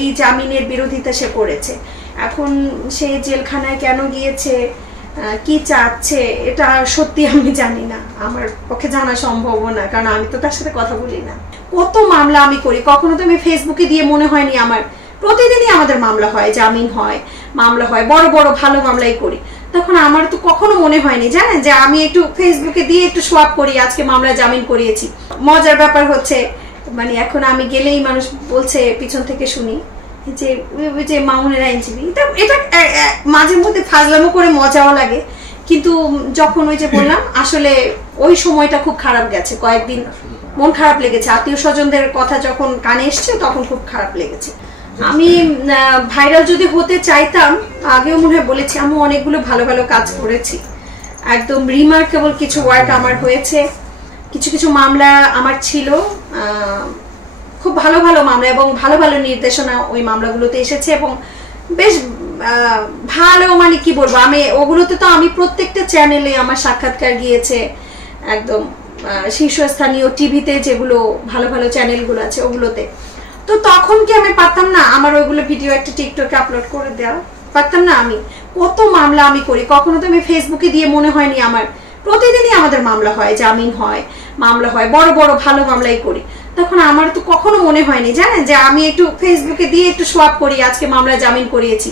এই জামিনের বিরোধিতা সে করেছে। এখন সে জেলখানায় কেন গিয়েছে, কি চাচ্ছে, এটা সত্যি আমি জানি না, আমার পক্ষে জানা সম্ভব না, কারণ আমি তো তার সাথে কথা বলি না। কত মামলা আমি করি, কখনো তো আমি ফেসবুকে দিয়ে মনে হয়নি আমার প্রতিদিনই আমাদের মামলা হয়, জামিন হয়, মামলা হয়, বড় বড় ভালো মামলাই করি। তখন আমার তো কখনো মনে হয়নি জানেন যে আমি একটু ফেসবুকে দিয়ে একটু সোয়াপ করি, আজকে মামলা জামিন করিয়েছি। মজার ব্যাপার হচ্ছে মানে এখন আমি গেলেই মানুষ বলছে পিছন থেকে শুনি যে ওই যে মামুনের আইনজীবী। এটা মাঝে মধ্যে ফাজলামো করে মজাও লাগে, কিন্তু যখন ওই যে বললাম আসলে ওই সময়টা খুব খারাপ গেছে, কয়েকদিন মন খারাপ লেগেছে, আত্মীয় স্বজনদের কথা যখন কানে এসছে তখন খুব খারাপ লেগেছে। আমি ভাইরাল যদি হতে চাইতাম, আগেও মনে হয় বলেছি, আমি অনেকগুলো ভালো ভালো কাজ করেছি, একদম রিমার্কেবল কিছু ওয়ার্ক আমার হয়েছে, কিছু কিছু মামলা আমার ছিল, খুব ভালো ভালো মামলা এবং ভালো ভালো নির্দেশনা ওই মামলাগুলোতে এসেছে এবং বেশ ভালো, মানে কি বলবো, আমি ওগুলোতে তো আমি প্রত্যেকটা চ্যানেলে আমার সাক্ষাৎকার গিয়েছে, একদম শীর্ষস্থানীয় টিভিতে যেগুলো ভালো ভালো চ্যানেলগুলো আছে ওগুলোতে। তো তখন কি আমি পারতাম না আমার ওইগুলো ভিডিও একটা টিকটকে আপলোড করে দেওয়া? পারতাম না? আমি কত মামলা আমি করি, কখনো তো আমি ফেসবুকে দিয়ে মনে হয়নি আমার প্রতিদিনই আমাদের মামলা হয়, জামিন হয়, মামলা হয়, বড় বড় ভালো মামলাই করি। তখন আমার তো কখনো মনে হয়নি জানেন যে আমি একটু ফেসবুকে দিয়ে একটু সোয়াপ করি, আজকে মামলা জামিন করিয়েছি।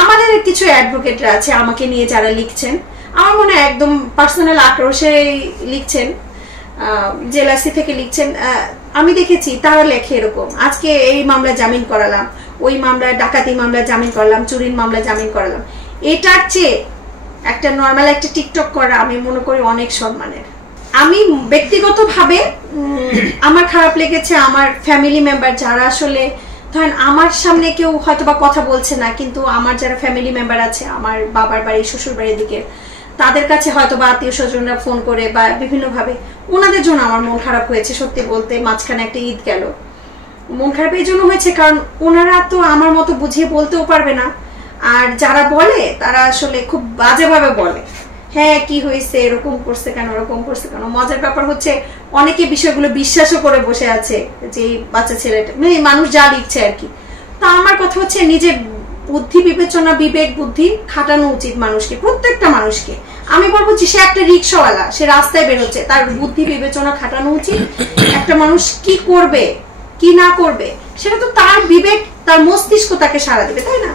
আমাদের কিছু অ্যাডভোকেটরা আছে আমাকে নিয়ে যারা লিখছেন, আমার মনে হয় একদম পার্সোনাল আক্রোশে লিখছেন, জেলাসি থেকে লিখছেন। আমি দেখেছি তারা লেখে এরকম, আজকে এই মামলা জামিন করালাম, ওই মামলা ডাকাতি মামলা জামিন করালাম, চুরির মামলা জামিন করালাম। এটার চেয়ে একটা নর্মাল একটা টিকটক করা আমি মনে করি অনেক সম্মানের। আমি ব্যক্তিগতভাবে আমার খারাপ লেগেছে আমার ফ্যামিলি মেম্বার যারা আসলে ধরেন আমার সামনে কেউ হয়তো বা কথা বলছে না, কিন্তু আমার যারা ফ্যামিলি মেম্বার আছে আমার বাবার বাড়ি শ্বশুর বাড়ির দিকে, তাদের কাছে হয়তো বা আত্মীয় স্বজনরা ফোন করে বা বিভিন্নভাবে, ওনাদের জন্য আমার মন খারাপ হয়েছে। সত্যি বলতে মাঝখানে একটা ঈদ গেল, মন খারাপ এই জন্য হয়েছে কারণ ওনারা তো আমার মতো বুঝিয়ে বলতেও পারবে না, আর যারা বলে তারা আসলে খুব বাজেভাবে বলে, হ্যাঁ কি হয়েছে, এরকম করছে কেন, ওরকম করছে কেন। মজার ব্যাপার হচ্ছে অনেকে বিষয়গুলো বিশ্বাসও করে বসে আছে যে এই বাচ্চা ছেলেটা, মানে মানুষ যা লিখছে আর কি। তা আমার কথা হচ্ছে নিজের বুদ্ধি বিবেচনা, বিবেক বুদ্ধি খাটানো উচিত মানুষকে, প্রত্যেকটা মানুষকে। আমি বলবো যে সে একটা রিক্সাওয়ালা, সে রাস্তায় বের হচ্ছে, তার বুদ্ধি বিবেচনা খাটানো উচিত। একটা মানুষ কি করবে কি না করবে সেটা তো তার বিবেক, তার মস্তিষ্ক তাকে সাড়া দেবে, তাই না?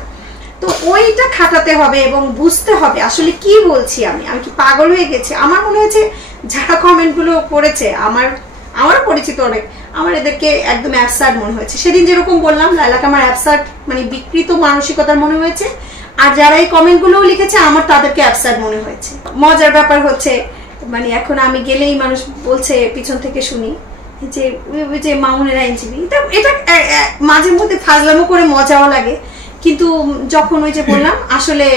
তো ওইটা খাটাতে হবে এবং বুঝতে হবে আসলে কি বলছি আমি কি পাগল হয়ে গেছি? আমার মনে হয়েছে যারা কমেন্ট গুলো করেছে আমার পরিচিত অনেক, আমার এদেরকে একদম অ্যাবসার্ড মনে হয়েছে। সেদিন যেরকম বললাম লাইলাকে আমার অ্যাবসার্ড মানে বিকৃত মানসিকতার মনে হয়েছে, আর যারা এই কমেন্ট গুলো লিখেছে আমার তাদেরকে অ্যাবসার্ড মনে হয়েছে। মজার ব্যাপার হচ্ছে মানে এখন আমি গেলেই মানুষ বলছে পিছন থেকে শুনি যে ওই যে মামুনের আইনজীবী। এটা মাঝে মধ্যে ফাজলামো করে মজাও লাগে, কিন্তু যখন ওই যে বললাম আসলে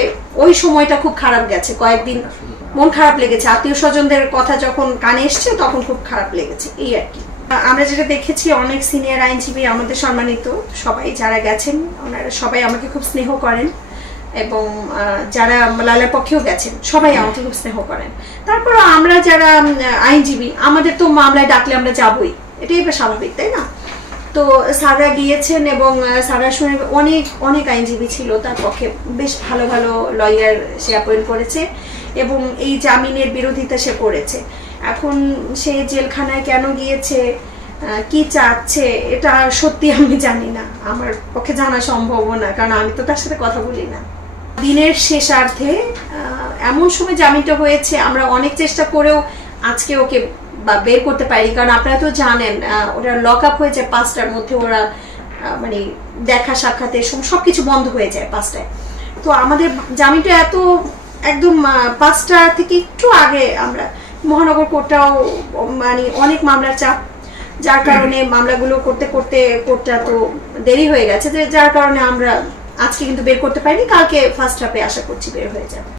ওই সময়টা খুব খারাপ গেছে, কয়েকদিন মন খারাপ লেগেছে, আত্মীয় স্বজনদের কথা যখন কানে এসছে তখন খুব খারাপ লেগেছে, এই আর কি। আমরা যেটা দেখেছি অনেক সিনিয়র আইনজীবী আমাদের সম্মানিত সবাই যারা গেছেন, ওনারা সবাই আমাকে খুব স্নেহ করেন এবং যারা লালার পক্ষেও গেছেন সবাই আমাকে খুব স্নেহ করেন। তারপর আমরা যারা আইনজীবী আমাদের তো মামলায় ডাকলে আমরা যাবই, এটাই বেশ স্বাভাবিক, তাই না? তো স্যাররা গিয়েছেন এবং স্যাররা শুনে অনেক অনেক আইনজীবী ছিল তার পক্ষে, বেশ ভালো ভালো লয়ার সে অ্যাপয়েন্ট করেছে এবং এই জামিনের বিরোধিতা সে করেছে। এখন সে জেলখানায় কেন গিয়েছে, কি চাচ্ছে, এটা সত্যি আমি জানি না, আমার পক্ষে জানা সম্ভব না, কারণ আমি তো তার সাথে কথা বলি না। দিনের শেষার্ধে এমন সময় জামিনটা হয়েছে, আমরা অনেক চেষ্টা করেও আজকে ওকে বের করতে পারি, কারণ আপনারা তো জানেন ওরা লক আপ হয়ে যায় 5টার মধ্যে, ওরা মানে দেখা সাক্ষাতের সবকিছু বন্ধ হয়ে যায় 5টায়। তো আমাদের জামিনটা এত একদম 5টা থেকে একটু আগে, আমরা মহানগর কোর্টটাও মানে অনেক মামলার চাপ, যার কারণে মামলাগুলো করতে করতে কোর্টটা তো দেরি হয়ে গেছে, যার কারণে আমরা আজকে কিন্তু বের করতে পারিনি, কালকে ফার্স্ট হাফে আশা করছি বের হয়ে যাবে।